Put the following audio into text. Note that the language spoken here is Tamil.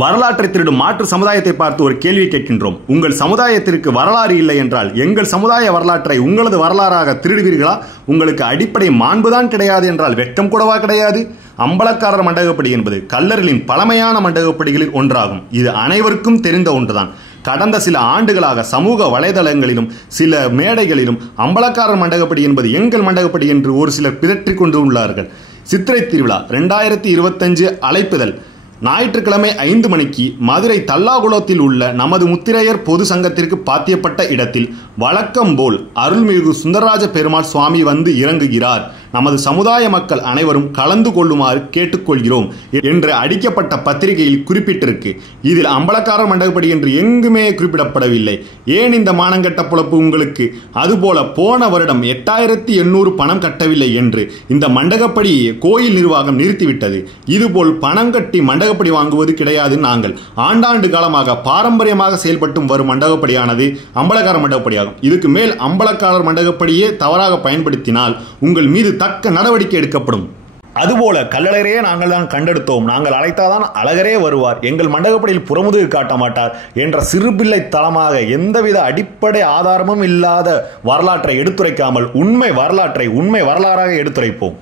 வரலாற்றை திருடும் மாற்று சமுதாயத்தை பார்த்து ஒரு கேள்வி கேட்கின்றோம். உங்கள் சமுதாயத்திற்கு வரலாறு இல்லை என்றால் எங்கள் சமுதாய வரலாற்றை உங்களது வரலாறாக திருடுவீர்களா? உங்களுக்கு அடிப்படை மாண்புதான் கிடையாது என்றால் வெட்கம் கூடவா கிடையாது? அம்பலக்காரர் மண்டகப்படி என்பது கல்லர்களின் பழமையான மண்டகப்படிகளில் ஒன்றாகும். இது அனைவருக்கும் தெரிந்த ஒன்றுதான். கடந்த சில ஆண்டுகளாக சமூக வலைதளங்களிலும் சில மேடைகளிலும் அம்பலக்காரர் மண்டகப்படி என்பது எங்கள் மண்டகப்படி என்று ஒரு சிலர் பிதற்றிக் கொண்டு உள்ளார்கள். சித்திரை திருவிழா 2025 அழைப்புதல் ஞாயிற்றுக்கிழமை 5 மணிக்கு மதுரை தல்லாகுளத்தில் உள்ள நமது முத்திரையர் பொது சங்கத்திற்கு பாத்தியப்பட்ட இடத்தில் வழக்கம் போல் அருள்மிகு சுந்தரராஜ பெருமாள் சுவாமி வந்து இறங்குகிறார். நமது சமுதாய மக்கள் அனைவரும் கலந்து கொள்ளுமாறு கேட்டுக்கொள்கிறோம் என்று அடிக்கப்பட்ட பத்திரிகையில் குறிப்பிட்டிருக்கு. இதில் அம்பலக்காரர் மண்டகப்படி என்று எங்குமே குறிப்பிடப்படவில்லை. ஏன் இந்த மானங்கட்ட புலப்பு உங்களுக்கு? அதுபோல போன வருடம் 8800 பணம் கட்டவில்லை என்று இந்த மண்டகப்படியை கோயில் நிர்வாகம் நிறுத்திவிட்டது. இதுபோல் பணம் கட்டி மண்டகப்படி வாங்குவது கிடையாது. நாங்கள் ஆண்டாண்டு காலமாக பாரம்பரியமாக செயல்பட்டு வரும் மண்டகப்படியானது அம்பலக்காரர் மண்டகப்படியாகும். இதுக்கு மேல் அம்பலக்காரர் மண்டகப்படியே தவறாக பயன்படுத்தினால் உங்கள் மீது தக்க நடவடிக்கை எடுக்கப்படும். அதுபோல கல்லழகரையே நாங்கள் தான் கண்டெடுத்தோம், நாங்கள் அழைத்தாதான் அழகரே வருவார், எங்கள் மண்டகப்படியில் புறமுதுகு காட்ட மாட்டார் என்ற சிறுபிள்ளை தளமாக எந்தவித அடிப்படை ஆதாரமும் இல்லாத வரலாற்றை எடுத்துரைக்காமல் உண்மை வரலாற்றை உண்மை வரலாறாக எடுத்துரைப்போம்.